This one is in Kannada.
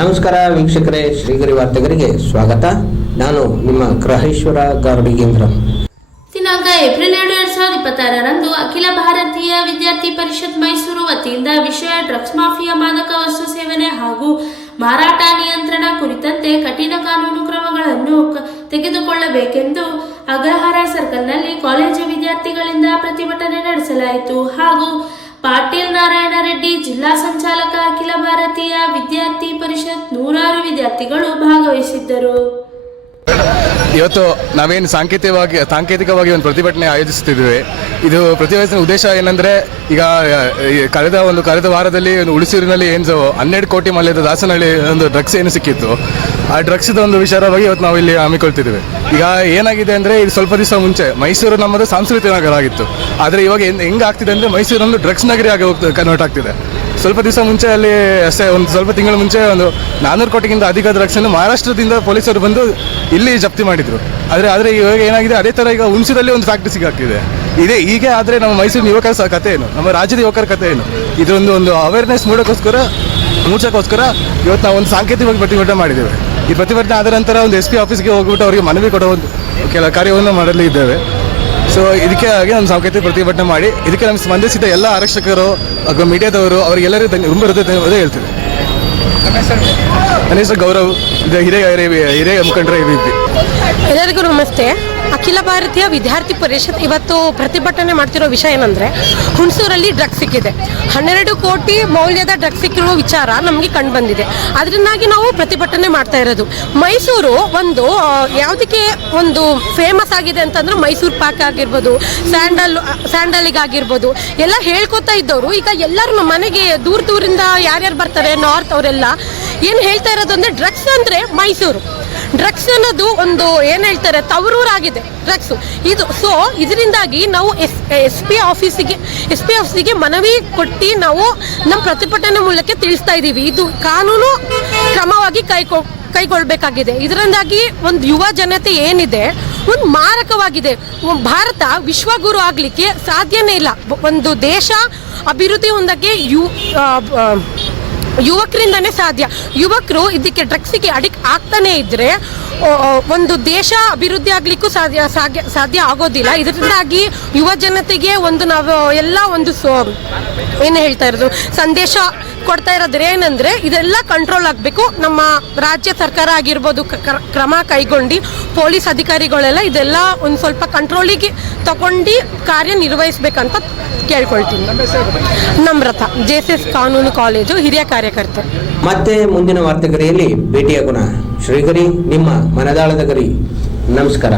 ನಮಸ್ಕಾರ ವೀಕ್ಷಕರೇ, ಶ್ರೀಗರಿ ವಾರ್ತೆಗರಿಗೆ ಸ್ವಾಗತ. ನಾನು ನಿಮ್ಮ ಗ್ರಹೇಶ್ವರ ಗಾರ್ಡಿಗೇಂದ್ರ. ದಿನಾಂಕ ಏಪ್ರಿಲ್ 2, 2026ರಂದು ಅಖಿಲ ಭಾರತೀಯ ವಿದ್ಯಾರ್ಥಿ ಪರಿಷತ್ ಮೈಸೂರು ವತಿಯಿಂದ ವಿಷಯ ಡ್ರಗ್ಸ್ ಮಾಫಿಯಾ, ಮಾದಕ ವಸ್ತು ಸೇವನೆ ಹಾಗೂ ಮಾರಾಟ ನಿಯಂತ್ರಣ ಕುರಿತಂತೆ ಕಠಿಣ ಕಾನೂನು ಕ್ರಮಗಳನ್ನು ತೆಗೆದುಕೊಳ್ಳಬೇಕೆಂದು ಅಗ್ರಹಾರ ಸರ್ಕಲ್ನಲ್ಲಿ ಕಾಲೇಜು ವಿದ್ಯಾರ್ಥಿಗಳಿಂದ ಪ್ರತಿಭಟನೆ ನಡೆಸಲಾಯಿತು. ಹಾಗೂ ಪಾಟೀಲ್ ನಾರಾಯಣ ರೆಡ್ಡಿ, ಜಿಲ್ಲಾ ಸಂಚಾಲಕ, ಅಖಿಲ ಭಾರತೀಯ ವಿದ್ಯಾರ್ಥಿ ಪರಿಷತ್, ನೂರಾರು ವಿದ್ಯಾರ್ಥಿಗಳು ಭಾಗವಹಿಸಿದ್ದರು. ಇವತ್ತು ನಾವೇನು ಸಾಂಕೇತಿಕವಾಗಿ ಒಂದು ಪ್ರತಿಭಟನೆ ಆಯೋಜಿಸುತ್ತಿದ್ದೇವೆ. ಇದು ಪ್ರತಿಭಟನೆ ಉದ್ದೇಶ ಏನಂದರೆ, ಈಗ ಕಳೆದ ವಾರದಲ್ಲಿ ಒಂದು ಹುಣಸೂರಿನಲ್ಲಿ ಏನು 12 ಕೋಟಿ ಮೌಲ್ಯದ ದಾಸನಹಳ್ಳಿ ಒಂದು ಡ್ರಗ್ಸ್ ಏನು ಸಿಕ್ಕಿತ್ತು, ಆ ಡ್ರಗ್ಸ್ದ ಒಂದು ವಿಚಾರವಾಗಿ ಇವತ್ತು ನಾವು ಇಲ್ಲಿ ಹಮ್ಮಿಕೊಳ್ತಿದ್ದೇವೆ. ಈಗ ಏನಾಗಿದೆ ಅಂದರೆ, ಇದು ಸ್ವಲ್ಪ ದಿವಸ ಮುಂಚೆ ಮೈಸೂರು ನಮ್ಮದು ಸಾಂಸ್ಕೃತಿಕ ನಗರ ಆಗಿತ್ತು. ಆದರೆ ಇವಾಗ ಹೆಂಗೆ ಆಗ್ತಿದೆ ಅಂದರೆ, ಮೈಸೂರೊಂದು ಡ್ರಗ್ಸ್ ನಗರಿ ಆಗಿ ಕನ್ವರ್ಟ್ ಆಗ್ತಿದೆ. ಸ್ವಲ್ಪ ದಿವಸ ಮುಂಚೆ ಅಲ್ಲಿ ಅಷ್ಟೇ, ಒಂದು ಸ್ವಲ್ಪ ತಿಂಗಳ ಮುಂಚೆ ಒಂದು 400 ಕೋಟಿಗಿಂತ ಅಧಿಕ ಡ್ರಗ್ಸನ್ನು ಮಹಾರಾಷ್ಟ್ರದಿಂದ ಪೊಲೀಸರು ಬಂದು ಇಲ್ಲಿ ಜಪ್ತಿ ಮಾಡಿದರು. ಆದರೆ ಇವಾಗ ಏನಾಗಿದೆ, ಅದೇ ಥರ ಈಗ ಹುಣಸೂರಲ್ಲಿ ಒಂದು ಫ್ಯಾಕ್ಟ್ರಿ ಸಿಗಾಗ್ತಿದೆ. ಹೀಗೆ ಆದರೆ ನಮ್ಮ ಮೈಸೂರಿನ ಯುವಕರ ಕಥೆ ಏನು, ನಮ್ಮ ರಾಜ್ಯದ ಯುವಕರ ಕಥೆ ಏನು? ಇದೊಂದು ಅವೇರ್ನೆಸ್ ಮೂಡಿಸೋಕ್ಕೋಸ್ಕರ ಇವತ್ತು ನಾವು ಒಂದು ಸಾಂಕೇತಿಕವಾಗಿ ಪ್ರತಿಭಟನೆ ಮಾಡಿದ್ದೇವೆ. ಈ ಪ್ರತಿಭಟನೆ ಆದ ನಂತರ ಒಂದು SP ಆಫೀಸ್ಗೆ ಹೋಗ್ಬಿಟ್ಟು ಅವರಿಗೆ ಮನವಿ ಕೊಡೋ ಒಂದು ಕೆಲ ಕಾರ್ಯವನ್ನು ಮಾಡಲು ಇದ್ದೇವೆ. ಸೊ ಇದಕ್ಕೆ ಆಗಿ ನಮ್ಮ ಸಾಂಕೇತಿಕ ಪ್ರತಿಭಟನೆ ಮಾಡಿ ಇದಕ್ಕೆ ನಮ್ಗೆ ಸ್ಪಂದಿಸಿದ ಎಲ್ಲ ಆರಕ್ಷಕರು ಹಾಗೂ ಮೀಡಿಯಾದವರು ಅವರಿಗೆಲ್ಲರಿಗೂ ತುಂಬ ಹೃದಯ ಹೇಳ್ತೀವಿ. ನನ್ನ ಹೆಸರು ಗೌರವ್, ಹಿರಿಯ ಮುಖಂಡರ AVP. ಎಲ್ಲರಿಗೂ ನಮಸ್ತೆ. ಅಖಿಲ ಭಾರತೀಯ ವಿದ್ಯಾರ್ಥಿ ಪರಿಷತ್ ಇವತ್ತು ಪ್ರತಿಭಟನೆ ಮಾಡ್ತಿರೋ ವಿಷಯ ಏನಂದರೆ, ಹುಣಸೂರಲ್ಲಿ ಡ್ರಗ್ಸ್ ಸಿಕ್ಕಿದೆ. 12 ಕೋಟಿ ಮೌಲ್ಯದ ಡ್ರಗ್ಸ್ ಸಿಕ್ಕಿರುವ ವಿಚಾರ ನಮಗೆ ಕಂಡು ಬಂದಿದೆ. ಅದರಿಂದಾಗಿ ನಾವು ಪ್ರತಿಭಟನೆ ಮಾಡ್ತಾ ಇರೋದು. ಮೈಸೂರು ಒಂದು ಯಾವುದಕ್ಕೆ ಒಂದು ಫೇಮಸ್ ಆಗಿದೆ ಅಂತಂದ್ರೆ, ಮೈಸೂರು ಪಾಕ್ ಆಗಿರ್ಬೋದು, ಸ್ಯಾಂಡಲಿಗಾಗಿರ್ಬೋದು ಎಲ್ಲ ಹೇಳ್ಕೊತಾ ಇದ್ದವರು ಈಗ ಎಲ್ಲರೂ ನಮ್ಮ ಮನೆಗೆ ದೂರದಿಂದ ಯಾರ್ಯಾರು ಬರ್ತಾರೆ, ನಾರ್ತ್ ಅವರೆಲ್ಲ ಏನು ಹೇಳ್ತಾ ಇರೋದು ಅಂದರೆ, ಡ್ರಗ್ಸ್ ಅಂದರೆ ಮೈಸೂರು, ಡ್ರಗ್ಸ್ ಅನ್ನೋದು ಒಂದು ಏನು ಹೇಳ್ತಾರೆ ತವರೂರಾಗಿದೆ ಡ್ರಗ್ಸು ಇದು. ಸೊ ಇದರಿಂದಾಗಿ ನಾವು SP ಆಫೀಸಿಗೆ ಮನವಿ ಕೊಟ್ಟು ನಾವು ನಮ್ಮ ಪ್ರತಿಭಟನೆ ಮೂಲಕ ತಿಳಿಸ್ತಾ ಇದ್ದೀವಿ. ಇದು ಕಾನೂನು ಕ್ರಮವಾಗಿ ಕೈಗೊಳ್ಳಬೇಕಾಗಿದೆ. ಇದರಿಂದಾಗಿ ಒಂದು ಯುವ ಜನತೆ ಏನಿದೆ ಒಂದು ಮಾರಕವಾಗಿದೆ. ಭಾರತ ವಿಶ್ವಗುರು ಆಗಲಿಕ್ಕೆ ಸಾಧ್ಯನೇ ಇಲ್ಲ. ಒಂದು ದೇಶ ಅಭಿವೃದ್ಧಿ ಹೊಂದಕ್ಕೆ ಯುವಕರಿಂದನೇ ಸಾಧ್ಯ. ಯುವಕರು ಇದಕ್ಕೆ ಡ್ರಗ್ಸಿಗೆ ಅಡಿಕ್ಟ್ ಆಗ್ತಾನೆ ಇದ್ದರೆ ಒಂದು ದೇಶ ಅಭಿವೃದ್ಧಿ ಆಗಲಿಕ್ಕೂ ಸಾಧ್ಯ ಆಗೋದಿಲ್ಲ. ಇದರಿಂದಾಗಿ ಯುವ ಜನತೆಗೆ ಒಂದು ನಾವು ಎಲ್ಲ ಒಂದು ಏನು ಹೇಳ್ತಾ ಇರೋದು ಸಂದೇಶ ಕೊಡ್ತಾ ಇರೋದು ಏನಂದರೆ, ಇದೆಲ್ಲ ಕಂಟ್ರೋಲ್ ಆಗಬೇಕು. ನಮ್ಮ ರಾಜ್ಯ ಸರ್ಕಾರ ಆಗಿರ್ಬೋದು ಕ್ರಮ ಕೈಗೊಂಡು ಪೊಲೀಸ್ ಅಧಿಕಾರಿಗಳೆಲ್ಲ ಇದೆಲ್ಲ ಒಂದು ಸ್ವಲ್ಪ ಕಂಟ್ರೋಲಿಗೆ ತಗೊಂಡು ಕಾರ್ಯನಿರ್ವಹಿಸ್ಬೇಕಂತ ಕೇಳ್ಕೊಳ್ತೀನಿ. ನಮ್ರತಾ, JSS ಕಾನೂನು ಕಾಲೇಜು ಹಿರಿಯ ಕಾರ್ಯಕರ್ತೆ. ಮತ್ತೆ ಮುಂದಿನ ವಾರ್ತೆಗರಿಯಲ್ಲಿ ಭೇಟಿಯಾಗೋಣ. ಶ್ರೀಗರಿ, ನಿಮ್ಮ ಮನದಾಳದ ಗರಿ. ನಮಸ್ಕಾರ.